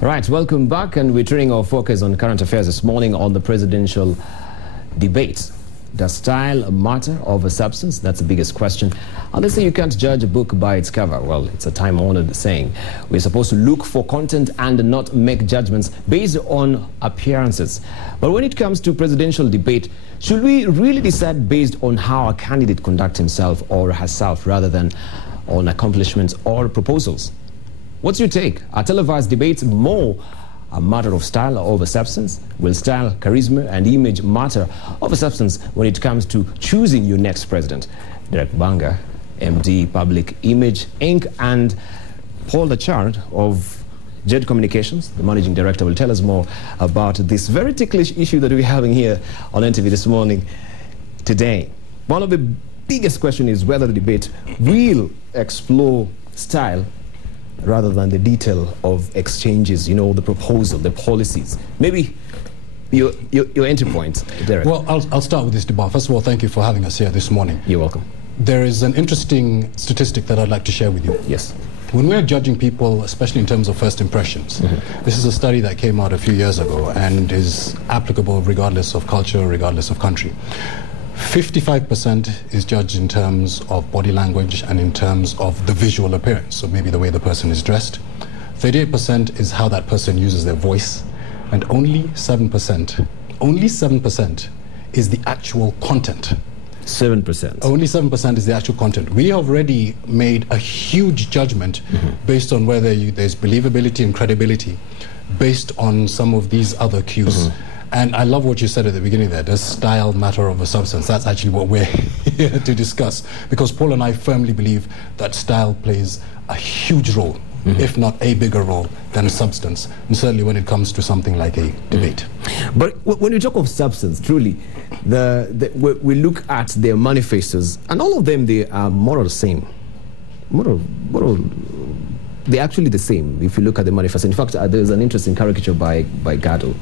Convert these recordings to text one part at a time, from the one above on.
Right, welcome back, and we're turning our focus on current affairs this morning on the presidential debate. Does style matter over substance? That's the biggest question. And they say you can't judge a book by its cover. Well, it's a time-honored saying. We're supposed to look for content and not make judgments based on appearances. But when it comes to presidential debate, should we really decide based on how a candidate conducts himself or herself rather than on accomplishments or proposals? What's your take? Are televised debates more a matter of style over substance? Will style, charisma, and image matter over substance when it comes to choosing your next president? Derrek Bbanga, MD, Public Image, Inc., and Paul Achard of Jed Communications, the managing director, will tell us more about this very ticklish issue that we're having here on NTV this morning today. One of the biggest questions is whether the debate will explore style rather than the detail of exchanges, you know, the proposal, the policies. Maybe your entry point, Derrek. Well, I'll start with this debate. First of all, thank you for having us here this morning. You're welcome. There is an interesting statistic that I'd like to share with you. Yes. When we're judging people, especially in terms of first impressions, this is a study that came out a few years ago and is applicable regardless of culture, regardless of country. 55% is judged in terms of body language and in terms of the visual appearance, so maybe the way the person is dressed. 38% is how that person uses their voice, and only 7% is the actual content. 7%. Only 7% is the actual content. We have already made a huge judgment based on whether there's believability and credibility based on some of these other cues. And I love what you said at the beginning there. Does style matter over substance? That's actually what we're here to discuss. Because Paul and I firmly believe that style plays a huge role, if not a bigger role than substance. And certainly when it comes to something like a debate. But when you talk of substance, truly, we look at their manifestos, and all of them, they are more or the same. They're actually the same if you look at the manifesto. In fact, there's an interesting caricature by Gado,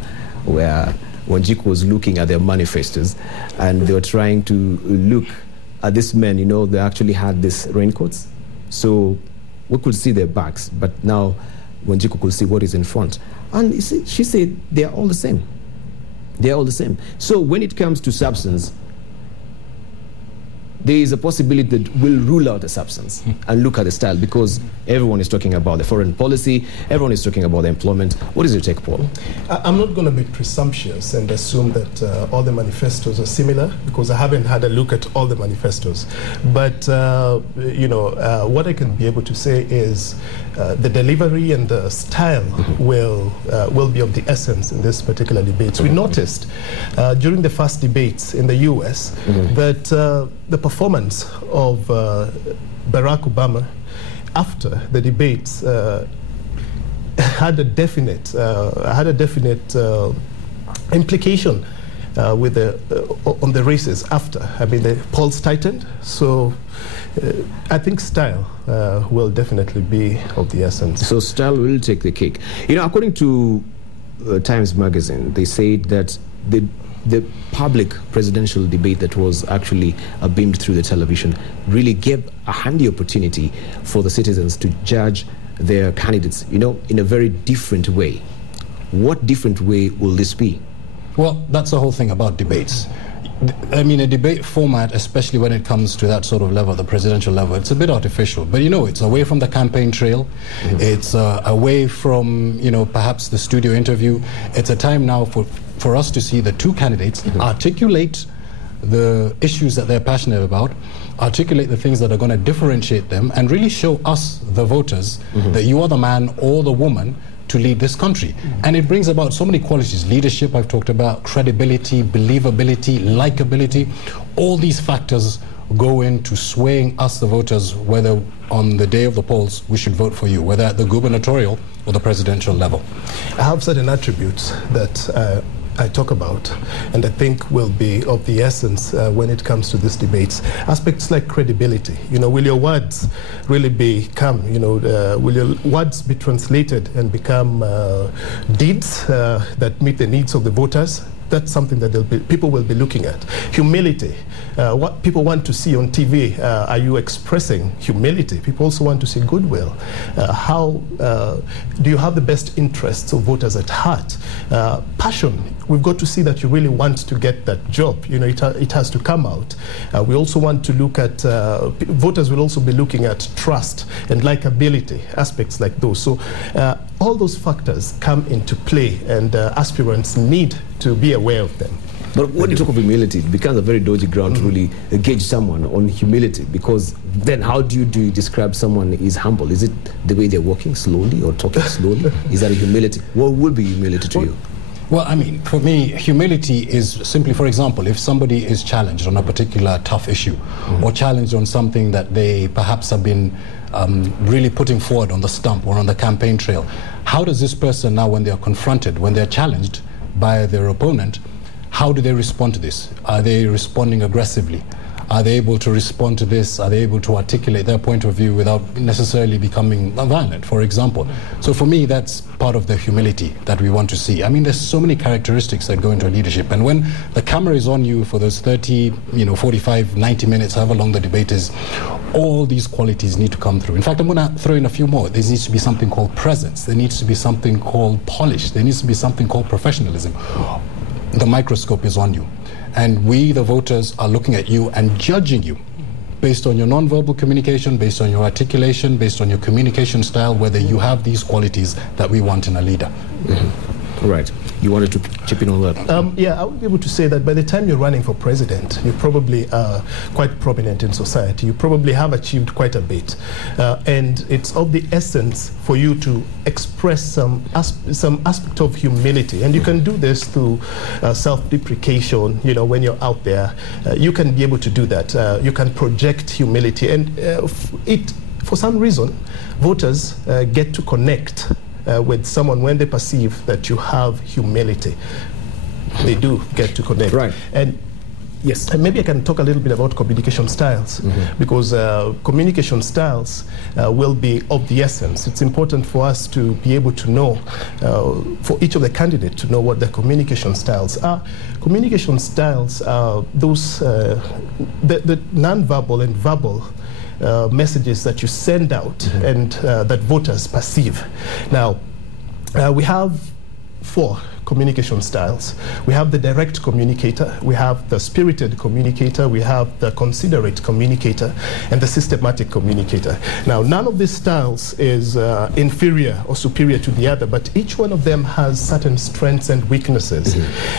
where Wanjiku was looking at their manifestos and they were trying to look at this men, you know, they actually had these raincoats. So we could see their backs, but now Wanjiku could see what is in front. And you see, she said they are all the same. They are all the same. So when it comes to substance, there is a possibility that we'll rule out the substance and look at the style, because everyone is talking about the foreign policy, everyone is talking about the employment. What is your take, Paul? I'm not going to be presumptuous and assume that all the manifestos are similar, because I haven't had a look at all the manifestos. But, you know, what I can be able to say is the delivery and the style will be of the essence in this particular debate. We noticed during the first debates in the US that the performance of Barack Obama after the debates had a definite implication with on the races after. I mean, the polls tightened, so I think style will definitely be of the essence. So style will take the cake. You know, according to Times Magazine, they said that the public presidential debate that was actually beamed through the television really gave a handy opportunity for the citizens to judge their candidates, you know, in a very different way. What different way will this be? Well, that's the whole thing about debates. I mean, a debate format, especially when it comes to that sort of level, the presidential level, it's a bit artificial. But, you know, it's away from the campaign trail. It's away from, you know, perhaps the studio interview. It's a time now for us to see the two candidates articulate the issues that they're passionate about, articulate the things that are going to differentiate them, and really show us, the voters, that you are the man or the woman to lead this country. And it brings about so many qualities. Leadership, I've talked about, credibility, believability, likability. All these factors go into swaying us, the voters, whether on the day of the polls we should vote for you, whether at the gubernatorial or the presidential level. I have certain attributes that I talk about and I think will be of the essence when it comes to these debates. Aspects like credibility. You know, will your words really become, you know, will your words be translated and become deeds that meet the needs of the voters? That's something that people will be looking at. Humility. What people want to see on TV, are you expressing humility? People also want to see goodwill. How do you have the best interests of voters at heart? Passion. We've got to see that you really want to get that job. You know, it has to come out. We also want to look at, voters will also be looking at trust and likability, aspects like those. So all those factors come into play, and aspirants need to be aware of them. But when you talk of humility, it becomes a very dodgy ground to really gauge someone on humility, because then how do you describe someone is humble? Is it the way they're walking slowly or talking slowly? Is that a humility? What would be humility to you? Well, I mean, for me, humility is simply, for example, if somebody is challenged on a particular tough issue or challenged on something that they perhaps have been really putting forward on the stump or on the campaign trail, how does this person now, when they are confronted, when they're challenged by their opponent, how do they respond to this? Are they responding aggressively? Are they able to respond to this? Are they able to articulate their point of view without necessarily becoming violent, for example? So for me, that's part of the humility that we want to see. I mean, there's so many characteristics that go into leadership. And when the camera is on you for those 30, 45, 90 minutes, however long the debate is, all these qualities need to come through. In fact, I'm going to throw in a few more. There needs to be something called presence. There needs to be something called polish. There needs to be something called professionalism. The microscope is on you. And we, the voters, are looking at you and judging you based on your nonverbal communication, based on your articulation, based on your communication style, whether you have these qualities that we want in a leader. Right. You wanted to chip in on that? Yeah, I would be able to say that by the time you're running for president, you probably are quite prominent in society. You probably have achieved quite a bit. And it's of the essence for you to express some aspect of humility. And you can do this through self-deprecation. You know, when you're out there, you can be able to do that. You can project humility. And for some reason, voters get to connect with someone when they perceive that you have humility. They do get to connect. Right. And yes, and maybe I can talk a little bit about communication styles, because communication styles will be of the essence. It's important for us to be able to know, for each of the candidates to know what their communication styles are. Communication styles are those, the non-verbal and verbal messages that you send out and that voters perceive. Now, we have 4 communication styles. We have the direct communicator, we have the spirited communicator, we have the considerate communicator, and the systematic communicator. Now, none of these styles is inferior or superior to the other, but each one of them has certain strengths and weaknesses.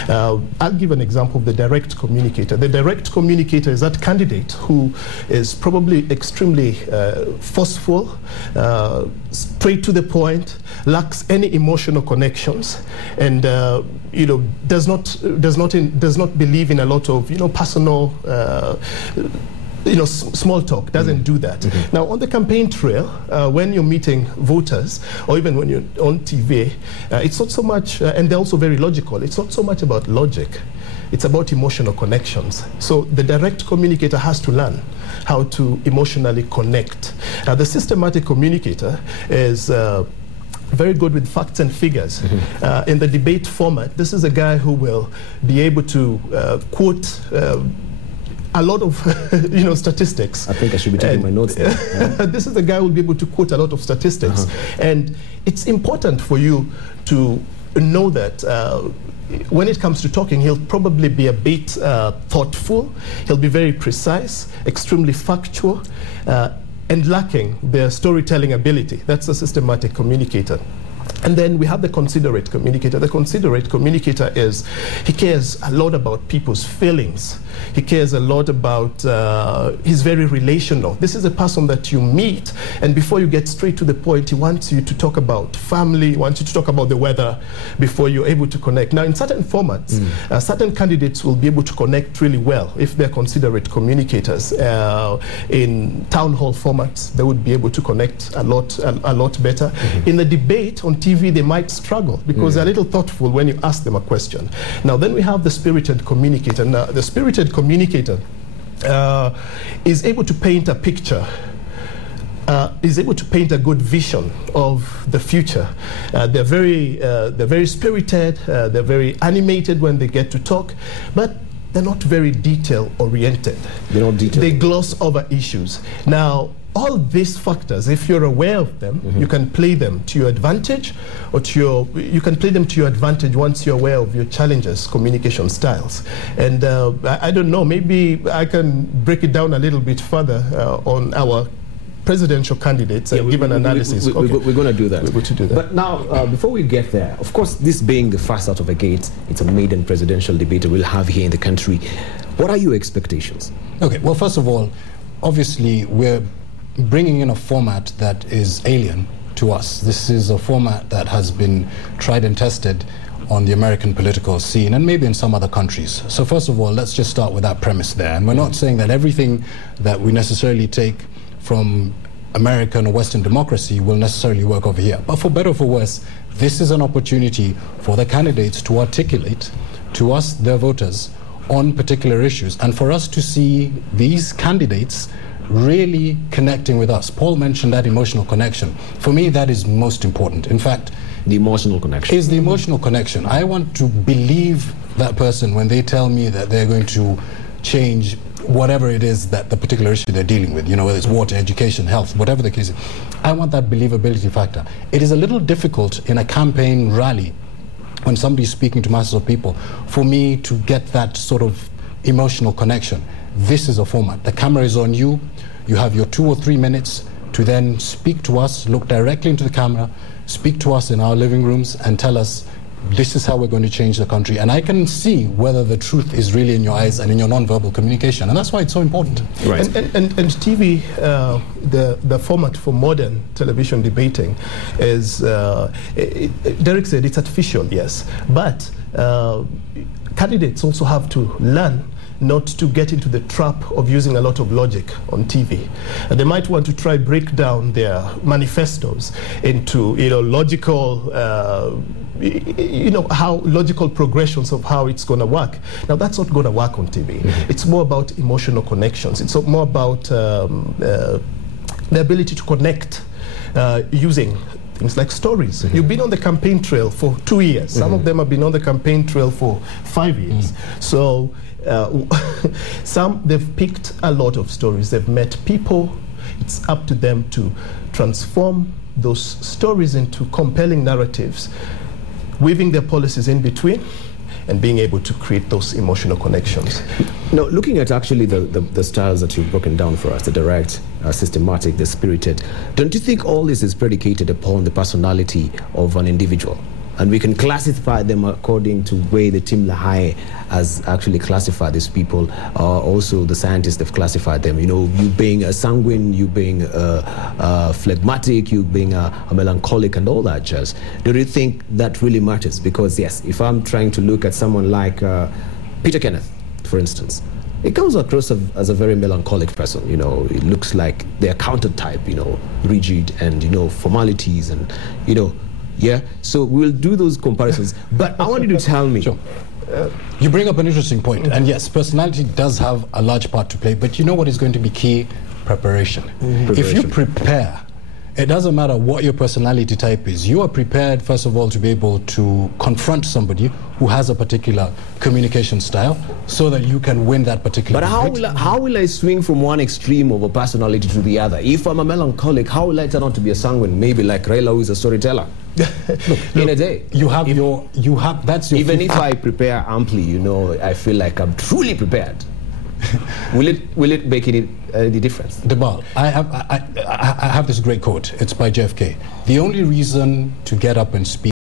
I'll give an example of the direct communicator. The direct communicator is that candidate who is probably extremely forceful, straight to the point, lacks any emotional connections, and does not believe in a lot of personal small talk. Doesn't do that. Now, on the campaign trail, when you're meeting voters, or even when you're on TV, it's not so much, and they're also very logical. It's not so much about logic. It's about emotional connections. So the direct communicator has to learn how to emotionally connect. The systematic communicator is very good with facts and figures. In the debate format, this is a guy who will be able to quote a lot of statistics. I think I should be taking my notes now. This is a guy who will be able to quote a lot of statistics. And it's important for you to know that when it comes to talking, he'll probably be a bit thoughtful. He'll be very precise, extremely factual, and lacking the storytelling ability. That's the systematic communicator. And then we have the considerate communicator. The considerate communicator he cares a lot about people's feelings. He cares a lot about, he's very relational. This is a person that you meet, and before you get straight to the point, he wants you to talk about family, he wants you to talk about the weather before you're able to connect. Now, in certain formats, certain candidates will be able to connect really well if they're considerate communicators. In town hall formats, they would be able to connect a lot better. In the debate on TV, they might struggle because they're a little thoughtful when you ask them a question. Now, then we have the spirited communicator. Now, the spirited communicator is able to paint a picture is able to paint a good vision of the future. They're very spirited, they're very animated when they get to talk, but they're not very detail-oriented. They're not detailed. They gloss over issues. Now, all these factors, if you're aware of them, you can play them to your advantage, or you can play them to your advantage once you're aware of your challenges, communication styles. And I don't know, maybe I can break it down a little bit further on our presidential candidates and give an analysis. We're going to do that. We're going to do that. But now, before we get there, of course, this being the first out of the gate, it's a maiden presidential debate we'll have here in the country. What are your expectations? Okay, well, first of all, obviously, we're bringing in a format that is alien to us. This is a format that has been tried and tested on the American political scene and maybe in some other countries. So first of all, let's just start with that premise there. And we're not saying that everything that we necessarily take from American or Western democracy will necessarily work over here. But for better or for worse, this is an opportunity for the candidates to articulate to us, their voters, on particular issues, and for us to see these candidates really connecting with us. Paul mentioned that emotional connection. For me, that is most important. In fact, the emotional connection is the emotional connection. I want to believe that person when they tell me that they're going to change whatever it is that the particular issue they're dealing with, you know, whether it's water, education, health, whatever the case is. I want that believability factor. It is a little difficult in a campaign rally when somebody's speaking to masses of people for me to get that sort of emotional connection. This is a format. The camera is on you. You have your 2 or 3 minutes to then speak to us, look directly into the camera, speak to us in our living rooms and tell us this is how we're going to change the country. And I can see whether the truth is really in your eyes and in your non-verbal communication. And that's why it's so important. Right. And TV, the format for modern television debating is, Derrek said it's artificial, yes. But candidates also have to learn not to get into the trap of using a lot of logic on TV. They might want to try break down their manifestos into, logical, how logical progressions of how it's going to work. Now, that's not going to work on TV. It's more about emotional connections. It's more about the ability to connect using things like stories. You've been on the campaign trail for 2 years. Some of them have been on the campaign trail for 5 years. So they've picked a lot of stories. They've met people. It's up to them to transform those stories into compelling narratives, weaving their policies in between and being able to create those emotional connections. Now, looking at actually the styles that you've broken down for us, the direct, systematic, the spirited, don't you think all this is predicated upon the personality of an individual? And we can classify them according to the way the Team Lahai has actually classified these people. Also, the scientists have classified them. You being a sanguine, you being phlegmatic, you being a melancholic and all that jazz. Do you think that really matters? Because, yes, if I'm trying to look at someone like Peter Kenneth, for instance, it comes across as a very melancholic person. It looks like they're counter type, rigid and, formalities and, yeah, so we'll do those comparisons. But I want you to tell me. Sure. You bring up an interesting point. And yes, personality does have a large part to play. But you know what is going to be key? Preparation. If you prepare, it doesn't matter what your personality type is. You are prepared, first of all, to be able to confront somebody who has a particular communication style so that you can win that particular debate. But how will I swing from one extreme of a personality to the other? If I'm a melancholic, how will I turn out to be a sanguine? Maybe like Raila, who is a storyteller. In a day. That's your even if I prepare amply, I feel like I'm truly prepared. Will it make any difference? Debal, I have this great quote. It's by JFK. The only reason to get up and speak